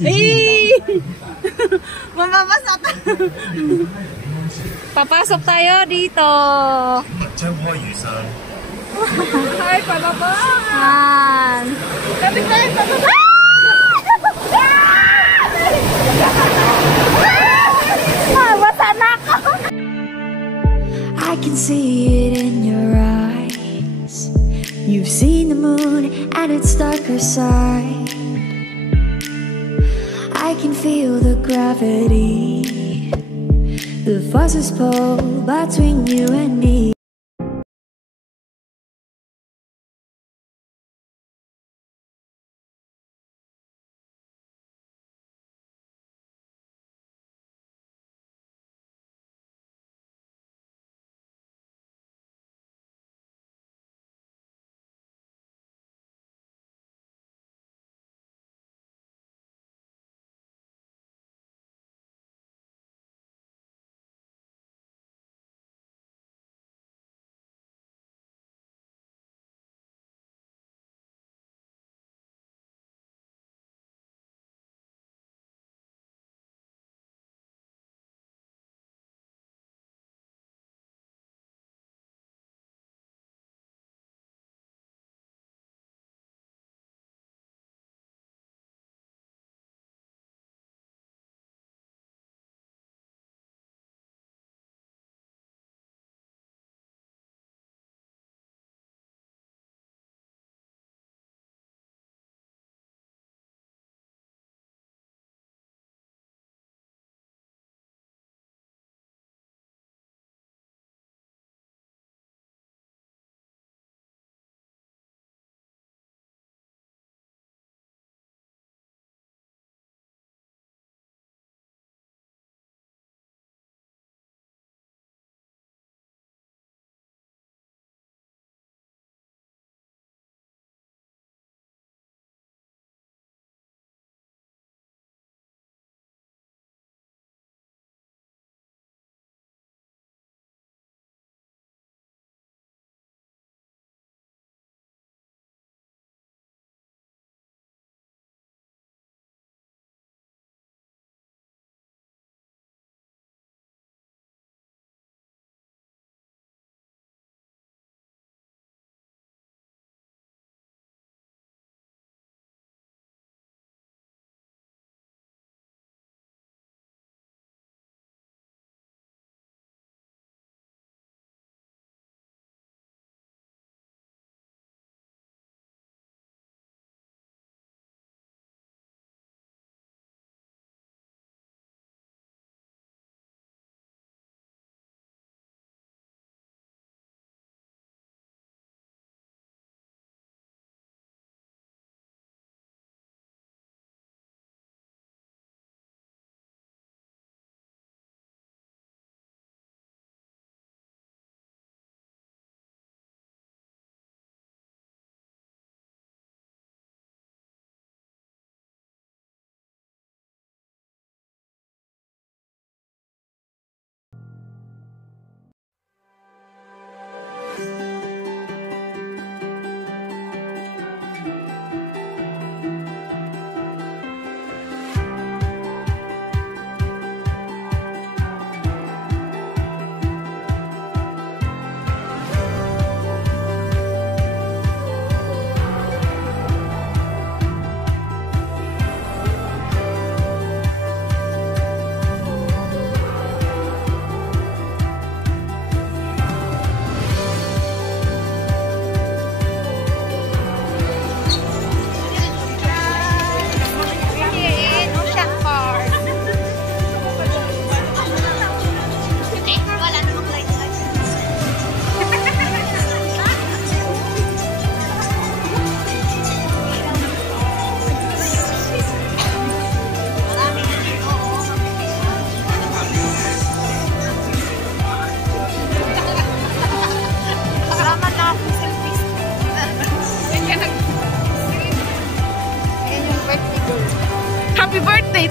Eh! Mamabasa ta. Papasok tayo dito. Ay, pababa. Kapit tayo pababa. Basa na ako. I can see it in your eyes. You've seen the moon and its darker side. I can feel the gravity, the forces pull between you and me.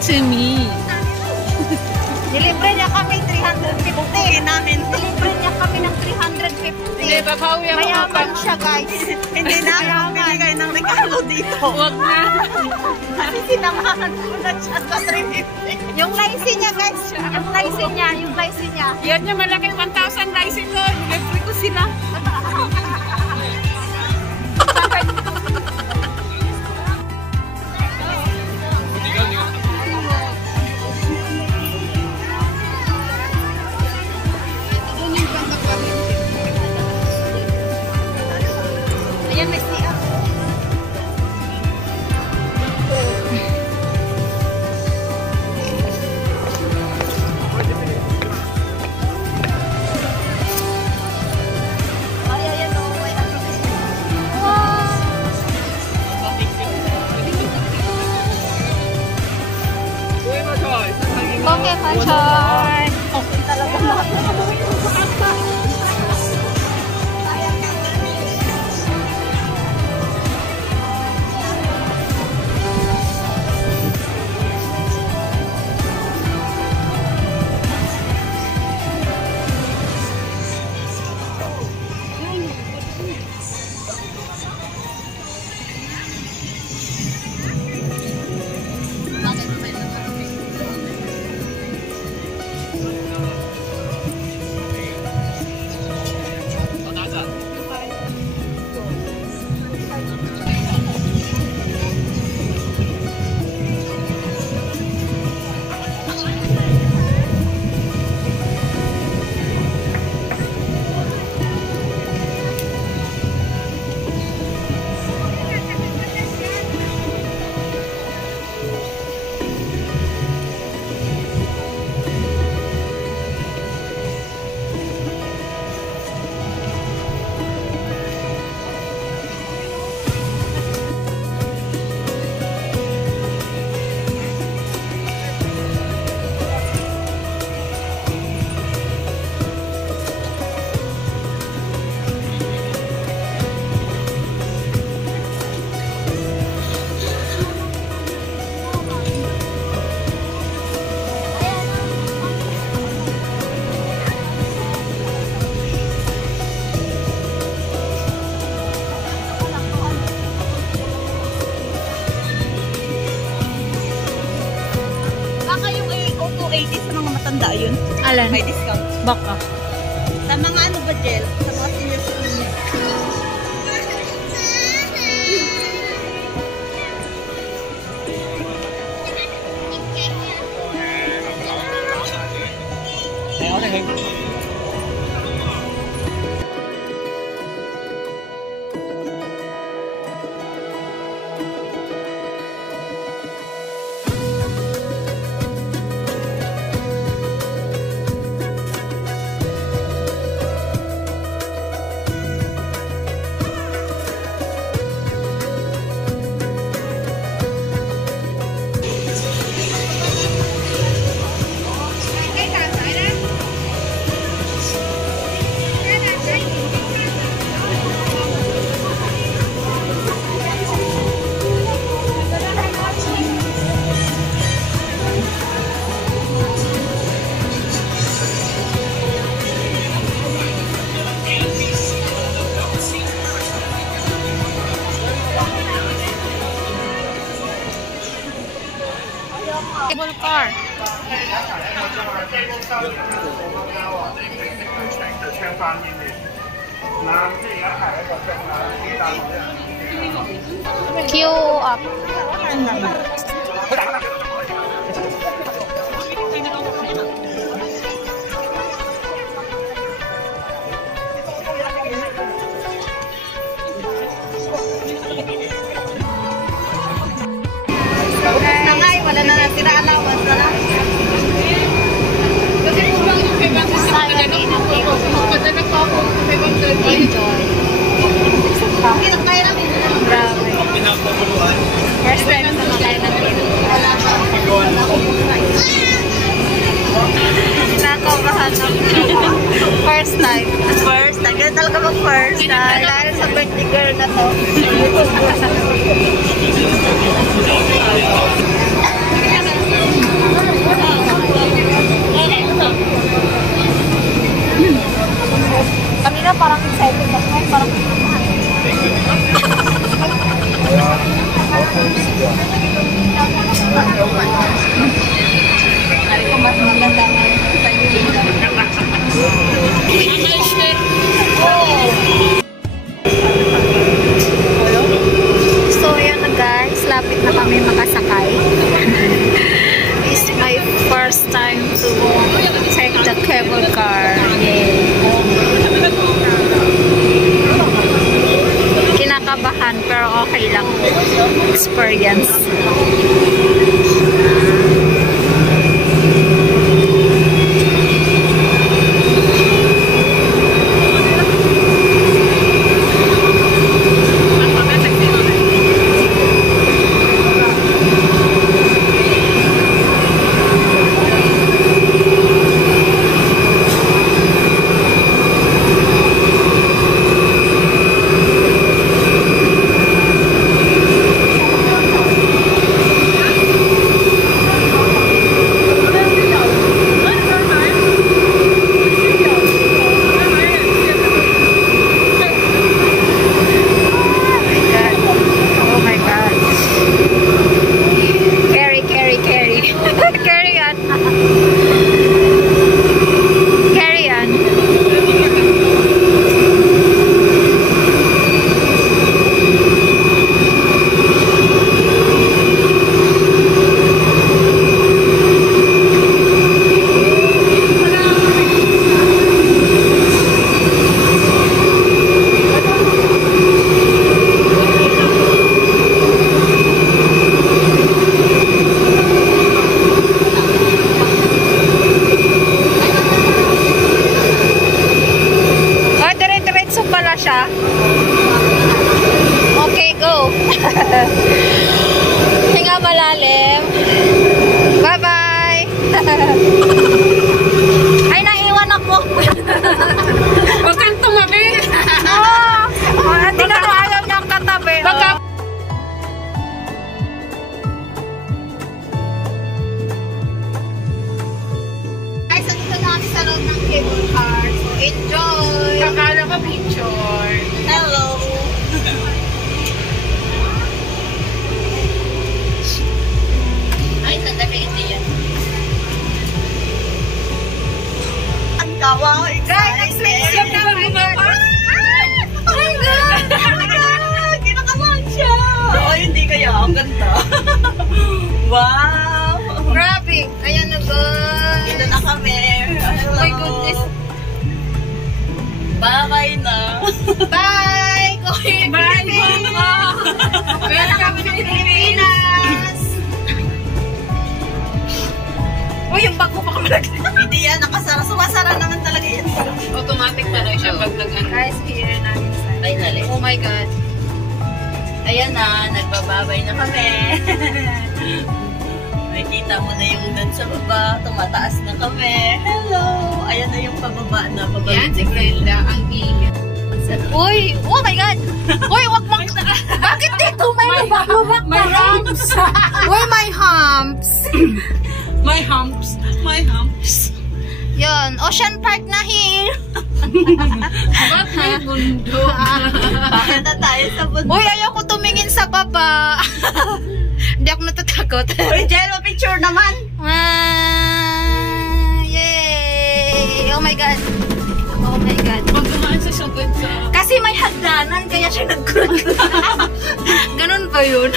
to me. Nilibre niya kami 350 namin. Nilibre niya kami ng 350. Hindi, babawi ako. Mayaman siya, guys. Hindi na ako binigay ng regalo dito. Huwag na. Kasi sinamahan ko na siya sa 350. Yung license niya, guys. Yung license niya. Yan niya malaki 1,000 license doon. Libre ko sila. Ayan, may siya. Ay, ayan o. May Okay, Panchoy. okay talaga. Baka yung 280 sa mga matanda yun. Alan? May discount. Baka. Sa mga ano ba, Jel? Sa mga senior citizen. Cable car. Queue up. Na nga, wala na natin na allowance na lang. Enjoy. Hirap kaya namin. Grabe. First time sa Makay ng Nakabahan ng First time. first time. Ganun talaga mag first time. Dahil sa birthday girl na to. Kanina parang excited ako. Parang experience. Okay, go. Hinga malalim. Bye-bye. Ay, naiwan ako. Huwag kang tumabi. Hindi ka to ayaw niyang katabi. Guys, dito na kami sa loob ng cable car. So, enjoy. Kakala ka picture. Hello. Ay, sandali, hindi yan. Ang gawa. Guys, next week na kami. Oh my God! Oh my God! Kinakabahan siya! Oh, hindi kaya. Ang ganda. Wow! Grabe! Ayan na ba? Dito na kami. Hello. Oh my goodness. Bye na. Bye! Bye, Mama! Welcome to Pilipinas! Uy, yung bag ko pa kami hindi yan, nakasara. Sumasara naman talaga yan. Automatic talaga siya pag nag-ano. Guys, here na natin. Finally. Oh my God. Ayan na, nagbababay na kami. Nakikita mo na yung dun sa baba, tumataas na kami. Hello! Ayan na yung pababa na. Yan, si Brenda, ang ingit. Uy! Oh my God! Uy, wag mang... Bakit dito may mababak My humps! Uy, my humps! My humps! My humps! Yun, Ocean Park na here! Ba't may bundok? Bakit na tayo sa bundok? Uy, ayaw ko tumingin sa baba! Hindi ako natatakot. Uy, Jello, picture naman! Yay! Oh my God! Oh my God! Pag dumaan sa sugod sa... Kasi may hagdanan, kaya siya nagkurot. Ganun ba yun?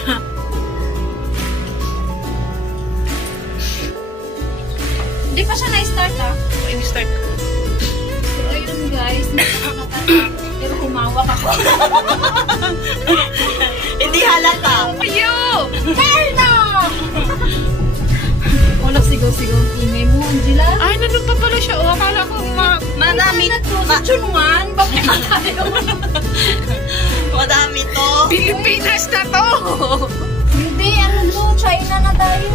Hindi pa siya na-start Hindi start. So, ayun guys. Pero humawak ako. Hindi halata. Ayo! Carla! Wala sigaw-sigaw ang ingay mo, Angela. Ay, nandun pa pala siya. O, akala ko Madami. Chunwan, bakit tayo? Madami to. Pilipinas na to! Hindi, ano to? China na tayo.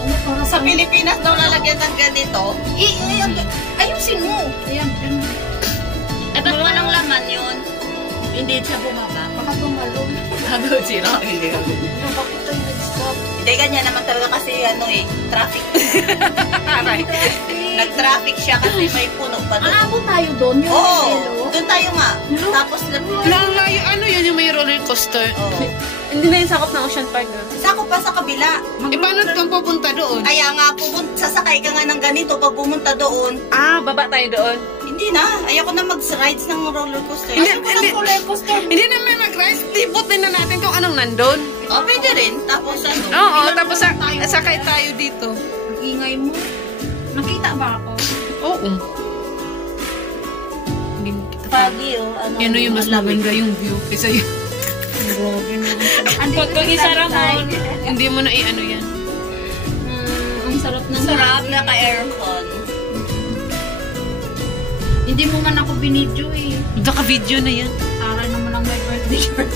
Ano, para Sa Pilipinas daw lalagyan ng ganito. ayusin mo. Ayan, ganun. Eh, ba't walang laman yun? Hindi siya bumaba. Baka tumalong. Bago sila. Hindi ka. Ano, bakit tayo nag-stop? Hindi, ganyan naman talaga kasi traffic. Aray. Nag-traffic siya kasi may puno pa doon. Aabot tayo doon, yung Oo, yellow. doon tayo nga. Tapos, Lang layo, ano yun yung may roller coaster? oo. Hindi na yung sakop ng Ocean Park na. Sako pa sa kabila. Eh, paano kang pupunta doon? Kaya nga, sasakay ka nga ng ganito pag pumunta doon. Ah, baba tayo doon. Hindi na. Ayoko na mag-rides ng roller coaster. Hindi, Ayoko hindi. ng roller coaster. Hindi naman mag-rides. Liputin na natin kung anong nandun. Oh, pwede rin. Tapos ano. Oo, tapos sakay tayo dito. Ang ingay mo. Nakita ba ako? Oo. Hindi mo kita. Pagi, oh. Ano, Yan o yung mas malamig. maganda yung view kaysa yung... Pag isara mo, hindi mo na i-ano yan. Ang sarap ng Sarap, naka-aircon. Hindi mo man ako binidyo eh. Naka-video na yan. Aral naman ang my birthday shirt.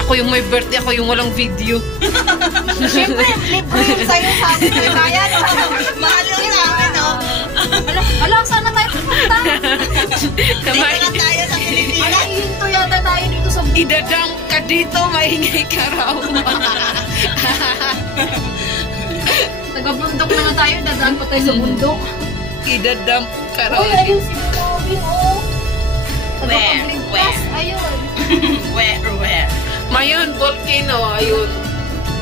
Ako yung may birthday, ako yung walang video. Siyempre, libre yung sa'yo sa akin. Kaya Mahal yung namin, no? Ala, sana tayo pupunta. Dito na tayo sa Pilipinas. Ala, ihinto yata tayo dito sa Idadam ka dito, maingay ka raw. taga-bundok naman tayo. Dadaan pa tayo sa bundok. Idadam ka raw. Uy, ayun si Robin, oh. Where? Taga-pagligtas. Ayun. Where? Mayon, volcano, ayun.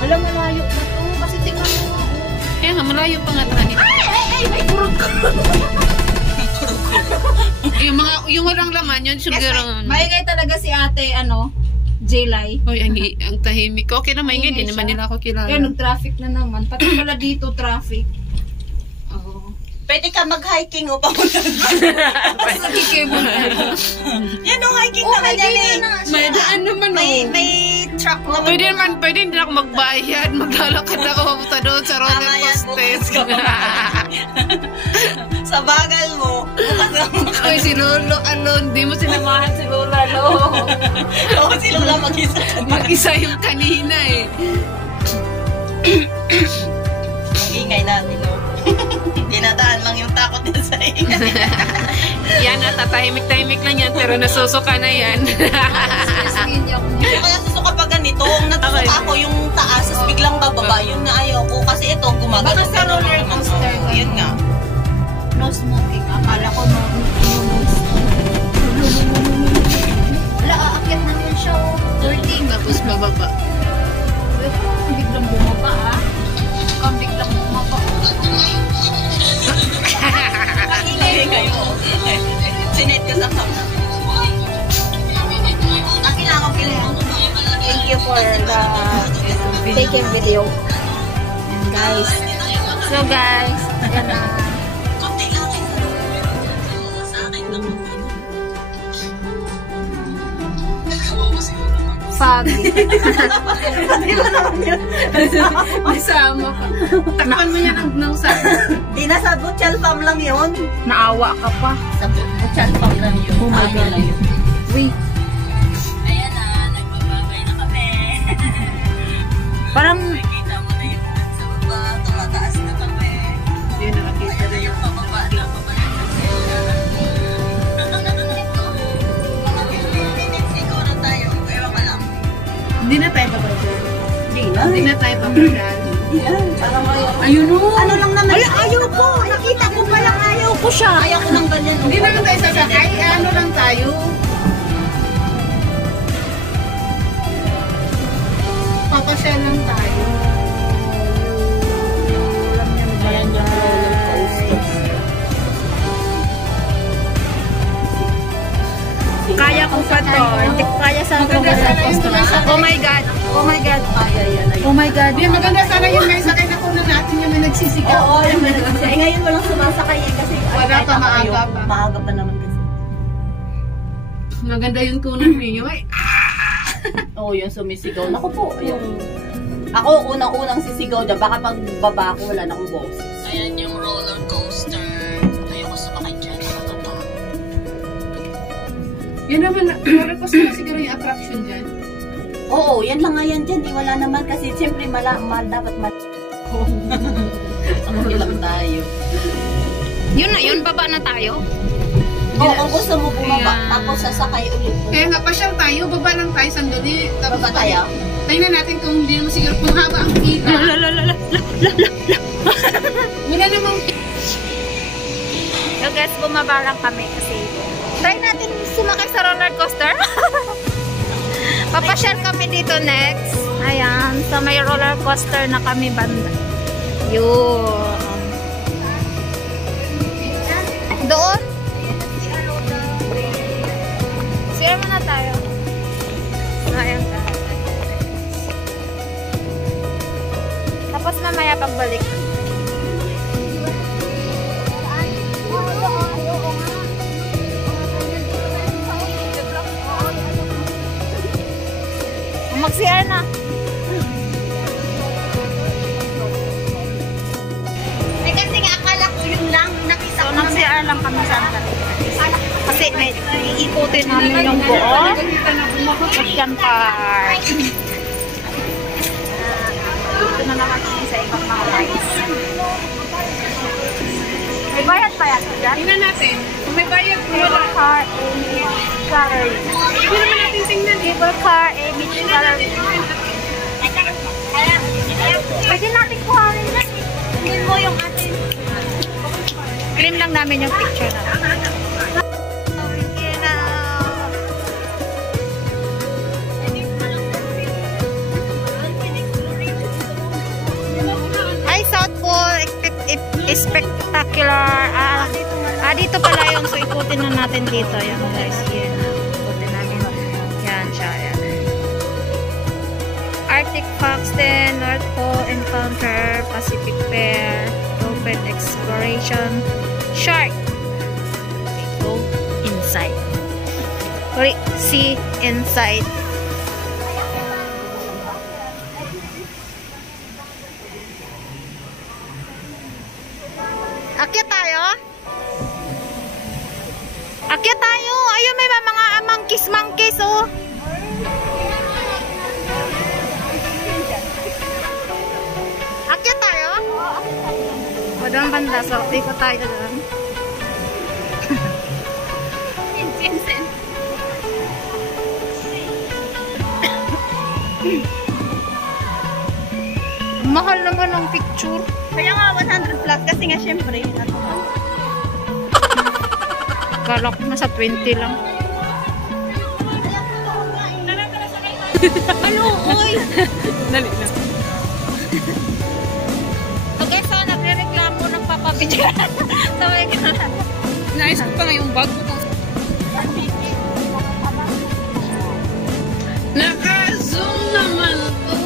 Alam, malayo na to. Kasi tingnan mo nga, oh. Kaya nga, malayo pa nga tayo. Ay, may kurog ka. Yung walang laman, yun siguro. Maingay talaga si ate, Jelay. Hoy, ang tahimik ko. Okay na, maingay. Di naman nila ako kilala. Kaya nag-traffic na naman. Pati pala dito, traffic. Pwede ka mag-hiking upang yan o, hiking naman yan eh. May daan naman, May truck naman. Pwede hindi ako magbayad. Maglalakad ako papunta doon sa roller Tama yan, coaster. bukas ka sa bagal mo. Bukas na mo. Ay, si Lolo, di mo sinamahan si Lola, no? Oo, sila lang mag-isa. Mag-isa yung kanina eh. Mag-ingay natin, no? Dinadaan lang yung takot din sa ingay. Yan, tatahimik-tahimik lang yan, pero nasusuka na yan. Hindi ako Hindi ko nasusuka pa ganito. Ang natusuka ako yung taas, tapos biglang bababa. Yun na ayaw ko. Kasi ito, gumagano. Baka sa roller coaster. Yun nga. no smoking. Akala ko no smoking. Wala, aakit naman siya. 14. Tapos bababa. Biglang bumaba biglang bumaba. Ingay kayo. Sinet ko sa camera. Akin lang ako pilang. Thank you for the taking video. And guys. So guys, ayan na. Foggy. Nasama pa. Takpan mo yan ng sa... Di na sa Butchal Farm lang yun. Naawa ka pa. Sa Butchal Farm lang yun. Oh my God. Wait. Ayan na, nagbababay na kami. Parang Nakikita mo na yung sa baba, tumataas na kami. Hindi nakakita Ayan na rin yung pababa na pabalik na siya. Mga 15 minutes siguro tayo. Ewan ka lang. Hindi na tayo bababa. Hindi na. Hindi na tayo bababa. Yan, parang ayaw. Ayun o. Ano lang naman? wala, ayaw ko. Nakita ko palang ayaw ko siya. Ayaw ko ng ganyan. Hindi naman tayo sasakay. Ano lang tayo. Papasyal lang tayo. Ayan yung roller coaster. Kaya ko pa to. Hindi ko kaya sa Maganda sana yung sumasakay. Oh my God. Oh my God. Ayan. Oh my God. Hindi, maganda sana yung may sakay na kunan natin yung may nagsisigaw. Oo, yung eh, ngayon walang sumasakay eh, kasi Wala kahit pa, ako maaga ayoko. pa. Maaga pa naman kasi. Maganda yung kunan ninyo. Ay, Oo, yung sumisigaw. Naku po, yung... Ako, unang-unang sisigaw dyan. Baka pag baba ako, wala na akong boses. Ayan yung roller coaster. Ayoko sumakay dyan. Nakakatakot. yun naman, roller coaster na siguro yung attraction dyan. Oo, yan lang nga yan dyan. Wala naman kasi siyempre dapat Ang ilang tayo. Yun na yun. Baba na tayo. Oo, kung gusto mo bumaba, Ayan. tapos sasakay ulit. Kaya nga, pasyal tayo. Baba lang tayo sandali. Tapos Baba tayo? tingnan natin kung hindi naman siguro kung haba ang kita. Wala namang... So guys, bumaba lang kami kasi try natin sumakay sa roller coaster. Papasyal kami dito next. Ayan, sa may roller coaster na kami banda. Yun. Doon? Share muna tayo. Ayan ka. Tapos mamaya pagbalik. lang kami saan kami. Kasi may iikutin namin yung buo Ocean Park. Dito na naman kami sa ibang mga rides. May bayad pa yan dyan? Tingnan natin. Kung may bayad ko Cable car, gallery. Hindi naman natin tingnan eh. Cable car, image gallery. Pwede natin kuhanin yan. Tingin mo yung atin. Claim lang namin yung picture natin. Hi, South Pole. Spectacular. Dito pala yun. So, ikutin na natin dito. Yan, guys. Yan. Ikutin namin. Yan siya. Yan. Arctic Fox then North Pole Encounter, Pacific Fair, Open Exploration, Shark. Okay, go inside. Sorry, see inside. Akyat tayo? Akyat tayo! Ayun, may mga monkeys, oh. Akyat tayo? O, doon banda. So, ikot tayo doon. Mahal naman ang picture. Kaya nga 100 plus kasi nga syempre. Kala ko nasa 20 lang. Ano? Oy! Dali na. Okay, so nagre-reklamo ng papapicture. Sabi ka na. Nice ko pa nga yung bag ko. Naka-zoom naman to.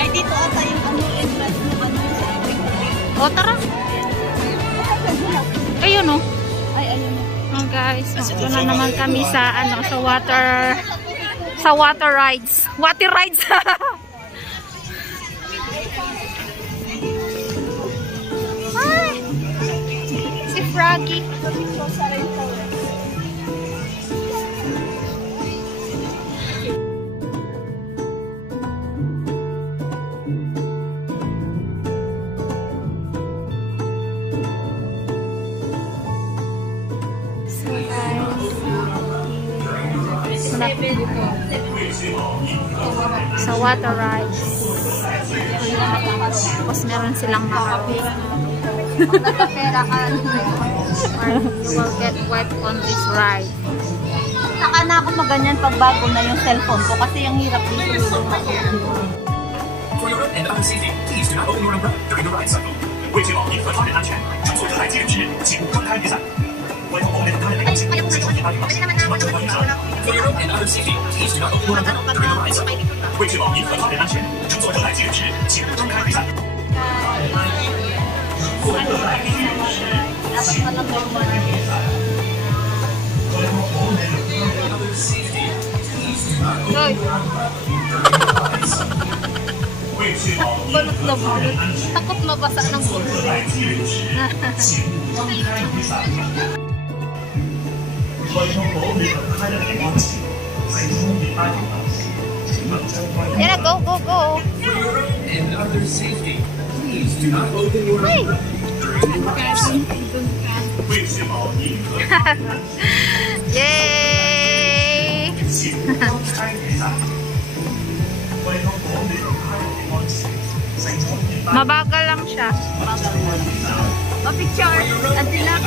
Ay, dito ata yung ano, entrance mo ano sa O, tara. Ayun, oh. Ay, ayun. Oh, guys. Ito na naman kami sa, sa water rides. Water rides! Ay! Si Froggy. Sa water rides. Tapos meron silang makapit. Nagkapera ka. Or you will get wet on this ride. Saka na ako maganyan pag bago na yung cellphone ko kasi yung hirap dito. For your own and other safety, please do not open your umbrella during the ride cycle. 为确保您和他人安全，乘坐这台接人时，请张开雨伞。为后面的他人的安全，最终引发雨伞，请关注观雨伞。For your own and other safety, please do not open your umbrella during the ride cycle. 为确保您和他人安全，乘坐这台接人时，请张开雨伞。 Balot na balot. Takot mabasa ng kulay. 为保护和开的阳光气，在中午8点半。go, go, go. For your own and others' safety, please do not open your umbrella during the ride cycle. 为确保您和他人安全， Yay! 请勿高开雨伞。為確保你同他人嘅安全，乘坐熱帶 Mabagal lang siya. Pa-picture. At picture.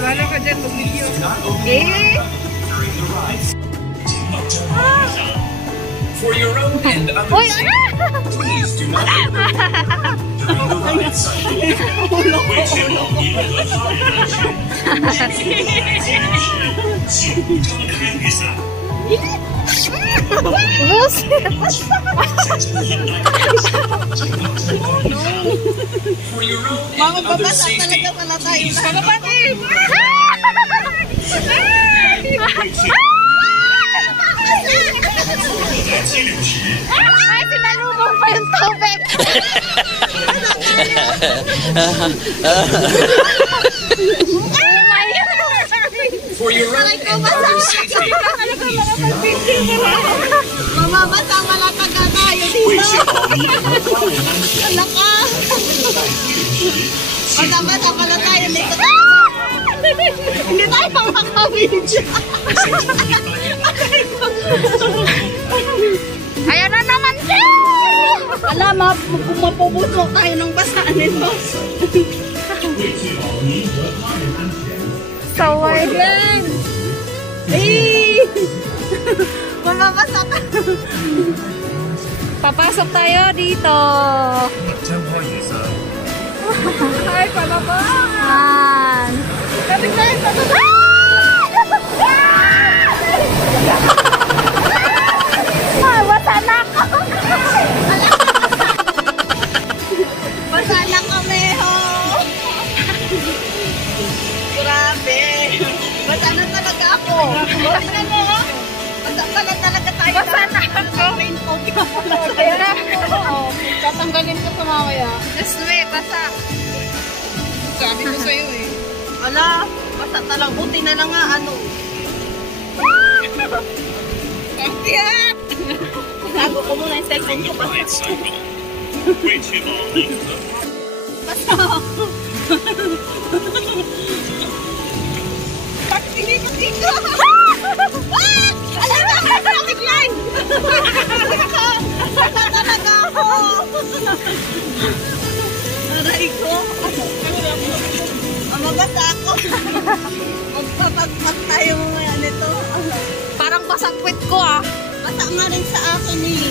Wala ka dyan mag-video. do not open Eh? during the rides. 請勿張開雨傘。For your own and Uy, others' ano? safety, please do not open your umbrella during the ride cycle. 为确保您和他人安全，请勿在接雨時請勿張開雨傘。 For your own and others' safety, please do not open your umbrella. 在接流时， Ay, sinalubong pa yung tubig. for your own and others' safety, please do not open your umbrella. Mamabasa, malataga tayo 为 dito. 确保您和他人安全， Laka. 在接流时，请 Mamabasa pala tayo dito. Hindi tayo makaka-video. Ayan na naman siya! Alam, mapubusok tayo ng basaan nito. 为确保您和他人安全。 Saway. Eh! Mamabasa ka. Papasok tayo dito. 張開雨傘。 Ay, pababa. Kapit tayo, pababa. Basa na ako. Basa na kami, ho. Grabe. Basa na talaga ako. Tingnan mo, ho. Basa na talaga tayo. Basa na ako. Raincoat ka. Kaya na. Tatanggalin ko sa mamaya. Just wait, basa. Sabi ko sa'yo eh. Wala. Basa talaga. Buti na lang nga, ano. Pagtiyak! Tago ko muna yung cellphone ko. Ride cycle，为确保您和 Basa ako. Hindi ko dito! Alam mo, traffic line! Basa talaga ako. Aray ko. Mabasa ako. Magpapagpat tayo mamaya nito. Parang basang kwit ko ah. Basa nga rin sa akin eh.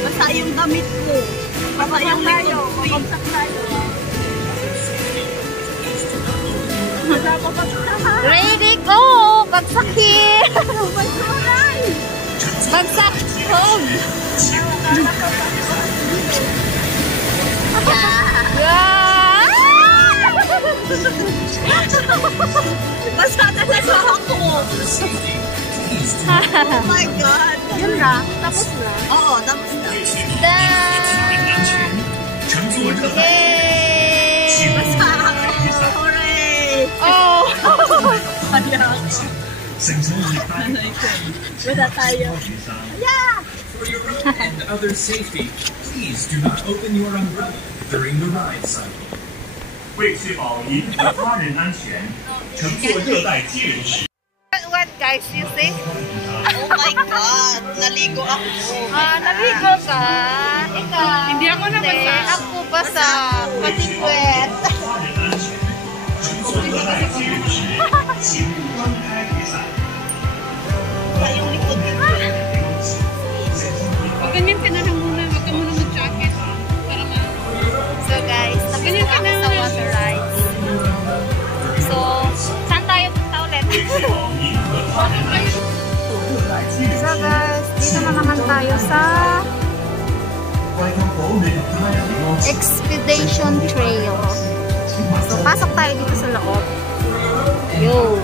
Basa yung damit ko. Basa yung likod ko. Babagsak tayo. Ready, go! Bagsakin! Bagsak! Home! Yeah! Basa talaga ako. Oh my God. Yun na, tapos na. Oo, tapos na. 乘坐热带， Yay! Basa ako. Hooray! Oh! 乘坐热带， Basa tayo. For your own and others' safety, please do not open your umbrella during the ride cycle. 为确保您和他人安全，乘坐热带接流时。 What guys, you see? Oh my God. Naligo ako. Naligo ka? Ikaw? Hindi ako nabasa. Ako basa. Pati kwet. 乘坐热带接流时，请勿张开雨伞。 Basa yung likod ko. Huwag ganyan ka na lang muna. Huwag ka muna mag-jacket. Para ma... So guys, tapos na kami sa water rides. So, saan tayo punta ulit? So guys, dito na naman tayo sa Expedition Trail. So, pasok tayo dito sa loob. Yo!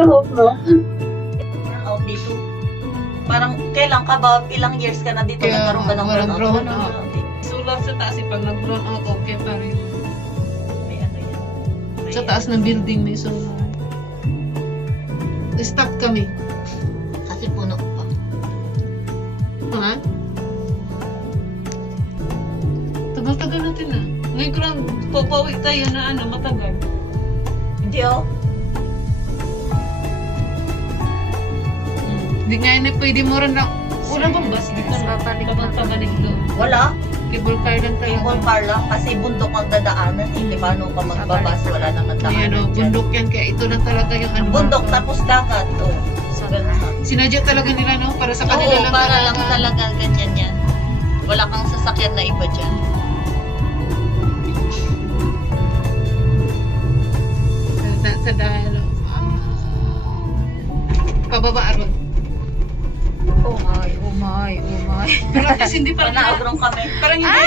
hope, no? Out dito. Parang, kailan ka ba? Ilang years ka na dito? Kaya, Nagkaroon ka ng walang burnout? brown out. Sulat sa taas, pag nag-brown out, okay pa rin. May ano yan. May Sa taas ng building may solar. Stop kami. Kasi puno pa. Ha? Tagal-tagal natin na. Ngayon ko lang, papawi tayo na matagal. Hindi oh. Hindi nga yun pwede mo rin lang. Wala bang bus dito? Pabalik doon. Wala. Cable car lang tayo. Cable car lang. Kasi bundok ang dadaanan. Hindi paano ka magbabas. Wala naman Ayan daanan o, bundok yan. Kaya ito lang talaga yung ano. Bundok tapos dagat. Oh. Ganun. Sinadya talaga nila, no? Para sa kanila Oo, lang para talaga. lang talaga ganyan yan. Wala kang sasakyan na iba dyan. Sa dahil. Pababa aron. Oh my. Pero at least hindi pa Panaogrong kami. Parang hindi.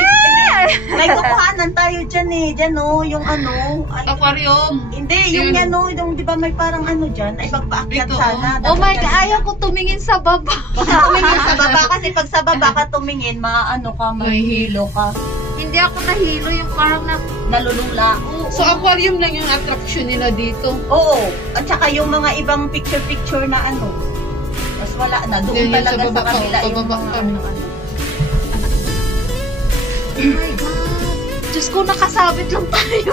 May kukuhanan tayo dyan eh. Dyan oh, yung ano. Aquarium. Hindi, yung Yun. ano, yung di ba may parang ano dyan? Ay, pagpaakyat Dito, sana. Oh my Dapat God, ganyan. ayaw ko tumingin sa baba. Huwag ka tumingin sa baba kasi pag sa baba ka tumingin, maano ka, mahihilo ka. Hindi ako nahilo yung parang na... Nalulula. So aquarium lang yung attraction nila dito. Oo. At saka yung mga ibang picture-picture na ano. Mas wala na. Doon Yan, yung talaga sa sa baba, kanila yung pababa mga kami. ano. Oh my God. Diyos ko, nakasabit lang tayo.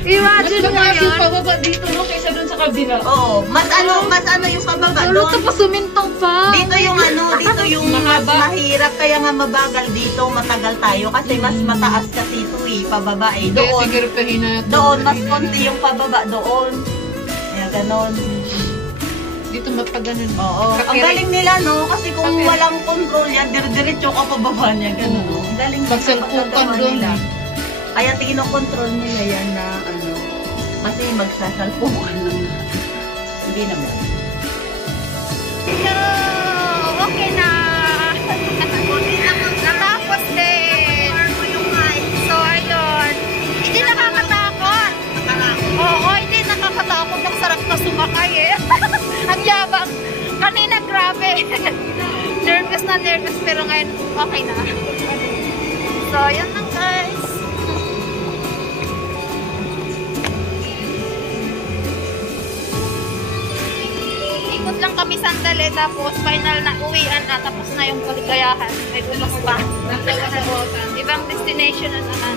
Imagine mo Mas yung yun. pababa dito, no? Kaysa dun sa kabila. Oo. Mas ano yung pababa Lalo doon. tapos sumintong pa. Dito yung ano, dito yung mahirap kaya nga mabagal dito, matagal tayo kasi mas mataas kasi ito eh, pababa eh. Kaya Doon, siguro kahinat. doon mas konti yung pababa doon. Kaya ganon. Dito mapaganon. Oo. Ang galing nila no, kasi kung Kapir. walang control yan, dire-diretso ka pababa niya, ganon. Oo. Ang galing sa Pagsalpukan pagkagawa doon. nila. Kaya tinokontrol nila yan na ano, kasi magsasalpukan lang. Hindi naman. So, okay na. Natapos din. So, ayun. Hindi nakakatakot. Oo, hindi nakakatakot. Ang sarap na sumakay eh. Ang yabang. Kanina, grabe. Nervous na nervous, pero ngayon, okay na. So, yun lang guys. Ikot lang kami sandali, tapos final na uwian na, tapos na yung kaligayahan. May ulos pa. Ibang destination na naman.